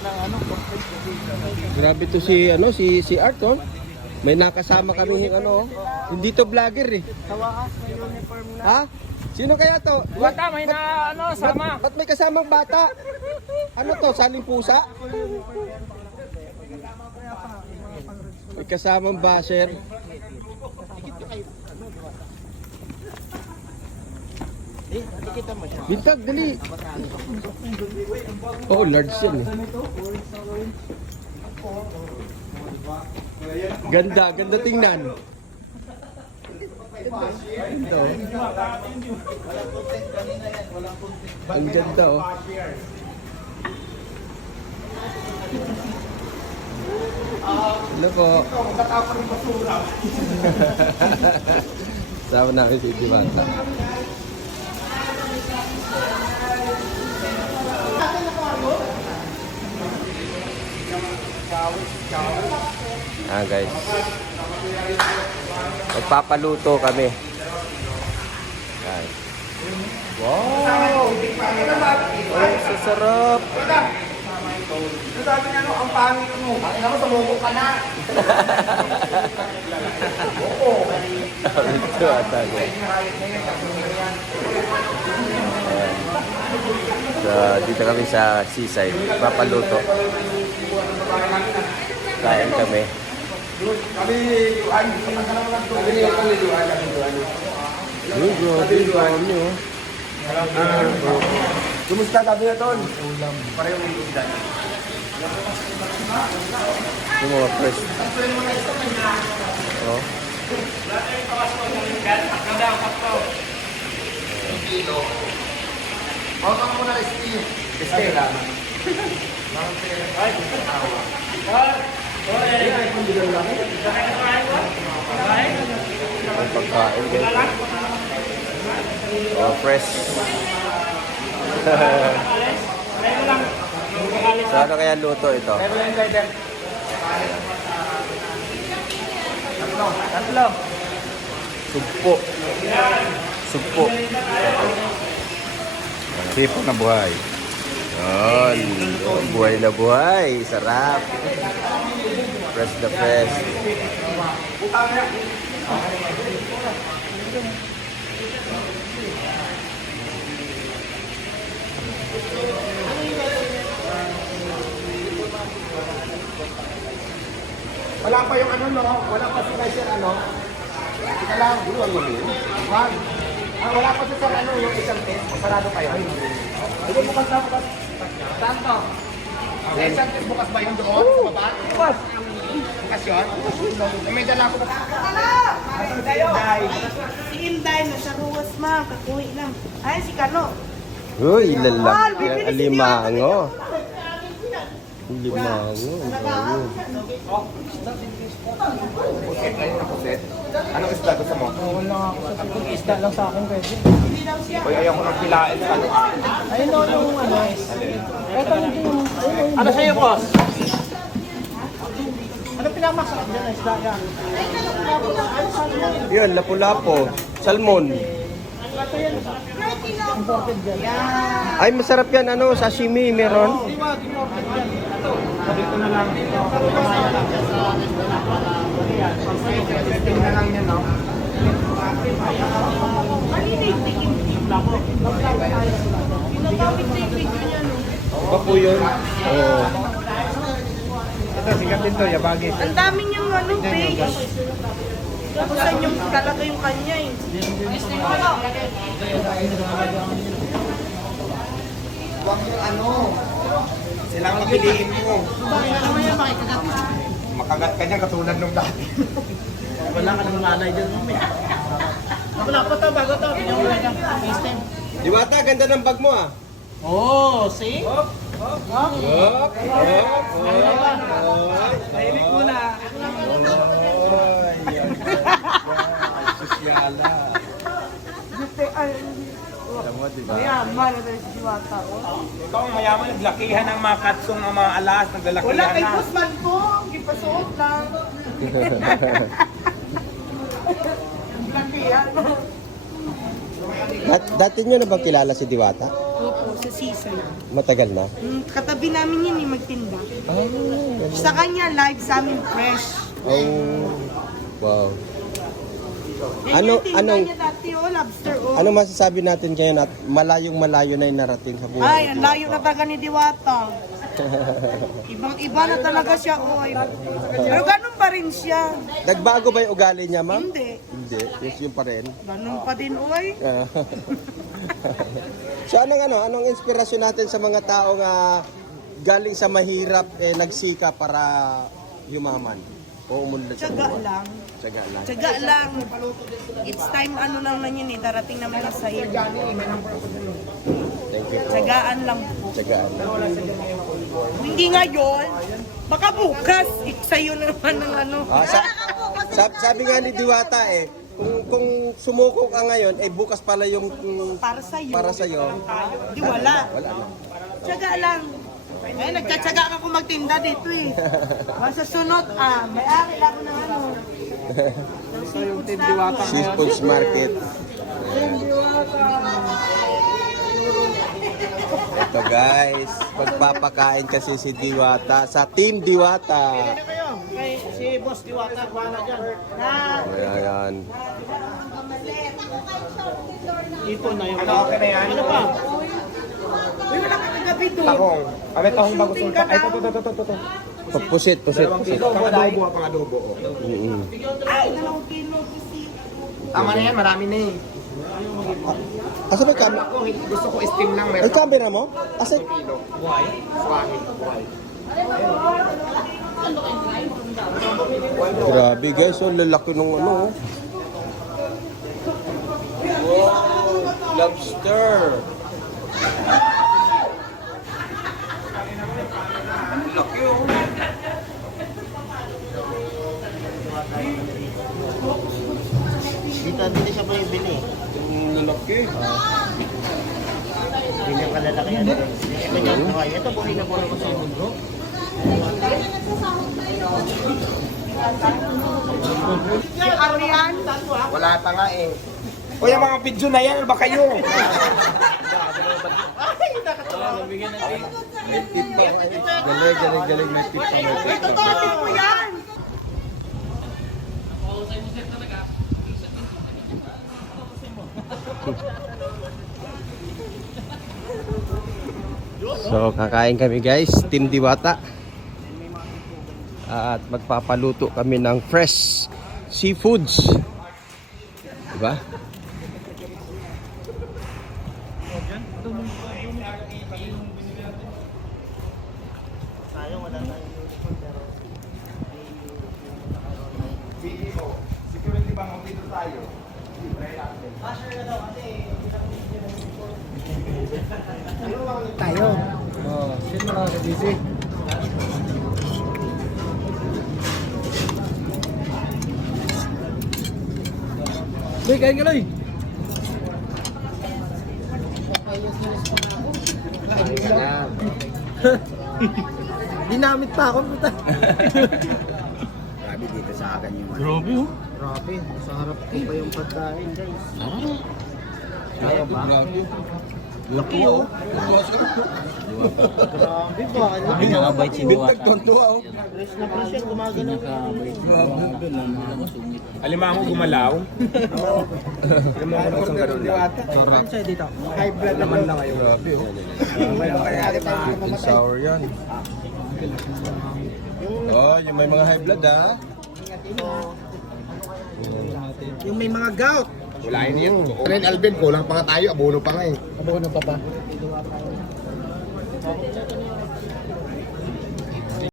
ng ano. Grabe to si Art, oh. May nakasama kami hindi to vlogger eh. Sa wakas, may uniform na. Ha? Sino kaya to? Bata, may na sama. Ba't may kasamang bata? Ano to? Saling pusa? May kasamang basher. Bintag, dali. Oh, large yan eh. Ganda tingnan. Ito. Ang ganda oh. Hello po. Sama namin si Diwata. Guys. Magpapaluto kami. Yan. Wow! Ay, sasarap! Sabi niya ang pangit mo. Ang mo, sumuko ka na. Oo. Ito ata. So, dito kami sa seaside. Papaluto. Kain kami. Grabe nyo. Kumusta sabi na ton? Ulam. Pareho ng isda. Yung mga fresh. Oh. Ako ka muna Steve. Steve lang. Ang pagkain guys. Oh, fresh. So ano kaya luto ito? Tatlo. Sugpo. Sugpo. Tipo na buhay. Yun. Buhay na buhay. Sarap. Fresh na fresh. Wala pa yung ano no? Wala pa si Sir ano? Ika lang. Buwan mo yun. Wag. Wala pa si Sir ano yung isang test. Sarado pa yun. Hindi bukas na bukas. Saan to? Isang test bukas ba yung doon? Sa baba? Bukas. Bukas yun? May dala ko ba? Si Inday na sa ruwas ma, kakuhi lang. Ay, si Kano. Uy, lalaki ang alimango. Alimango. Anong isda gusto mo? Wala ako sa isda lang sa akin pwede. Uy, ayaw ko ng pilain sa ano. Ayun o, yung ano. Eto yung, Ano sa'yo, boss? ano pinakamasarap dyan na isda yan? Yun, lapu-lapo. Salmon. Imported dyan. Ay, masarap yan. Ano, sashimi meron. Dito na lang. Ito na lang yan, no? Ginagamit na yung video niya, no? Bapo yun. Oo. Ito, sikat din to, yabagi. Ang dami niyang ano, page. Tapos saan yung talaga yung kanya eh. Huwag yung ano. Silang mapiliin mo. Makagat ka niya katulad nung dati. Wala ka nang malay dyan mamaya. Wala pa to, bago to. Yung wala system. Diwata, ganda ng bag mo ah. Oh, see? Hop, hop, hop. Mahilig mo na. Sosyala. Alam mo, diba? Ayan, mahal na si Diwata. Ikaw ang mayaman, naglakihan ng mga katsong ng mga alas, naglalakihan Wala kay na. Guzman ko. Ipasuot lang. Lakihan. Dati nyo na bang kilala si Diwata? Opo, sa season. Matagal na. Katabi namin yun magtinda. Oh, Sa kanya, live sa amin, fresh. oh. Wow. Ano, Ano- tinda anong- niya dati, lobster, Ano masasabi natin ngayon at malayong malayo na yung narating sa buhay? Ay, ang layo na talaga ni Diwata. Ibang-iba na talaga siya, oy. Pero ganun pa rin siya. Nagbago ba yung ugali niya, ma'am? Hindi. Hindi. Yes, yun pa rin. Ganun pa din, oy. So anong inspirasyon natin sa mga tao nga galing sa mahirap nagsika para yumaman o umunlad sa Tiyaga buhay? lang. Tiyaga lang. Tiyaga lang. It's time, ano lang na yun eh. Darating naman na sa'yo. Thank you. Tiyagaan lang po. Tiyagaan lang. Hindi ngayon. Baka bukas. Sa'yo naman ng ano. Sabi nga ni Diwata kung sumuko ka ngayon, bukas pala yung Para sa'yo. para sa'yo. Di wala. Wala na. Tiyaga lang. Eh, nagtsatsaga ako magtinda dito eh. Sa sunod, may akil ako ng ano. Ng seafood stand. Seafoods Market. Ito guys, pagpapakain kasi si Diwata sa Team Diwata. Ano kayo? Kay si Boss Diwata, kuha na dyan. Ayan. Dito na yung... Okay na yan. Ano pa? Uy, wala ka kagabi doon. Tahong. Kami tahong bago Shooting sulta. ka Ay, na. to. Pusit. Pang-adobo, pang-adobo. Ay, 2 kilo. Tama na yan, marami na eh. Asa ba yung camera? Ako, gusto ko steam lang. Ay, Meron camera mo? Asa? kilo. Why? Grabe guys, oh, lalaki nung ano. Wow, lobster. Laki oh. Dito siya bumibili. Lalaki. Hindi yung kalalaki yan. Ito dyan. Okay, ito buhay na buhay ko sa mundo. Si Arian. Wala pa nga eh. O yung mga video na yan, ano ba kayo? Galing, may tip pa, may tip Ito to, mo yan. So, kakain kami guys, Team Diwata. At magpapaluto kami ng fresh seafoods. Diba? Sayang, wala tayong uniform. Pero Security ba kung dito tayo? tayo. Oh, sino mga kabisi? Loy, kain ka, Loy. Dinamit pa ako, puta. Grabe dito sa akin yung Grabe oh. Grabe, sa harap ko pa yung pagkain, guys. Kaya ba? Grabe. Laki, oh. Grabe ba? Laki, oh. Bintag tontuwa oh. Press na press yan, gumagano. Alimango gumalaw. Alimango na isang ganun lang. Saan siya dito? High blood naman lang kayo. Grabe oh. Sweet and sour yan. Oh, yung may mga high blood ah. Yung may mga gout. Wala yun yan. Ren Alvin, kulang pa nga tayo. Abono pa nga eh. Abono pa ba?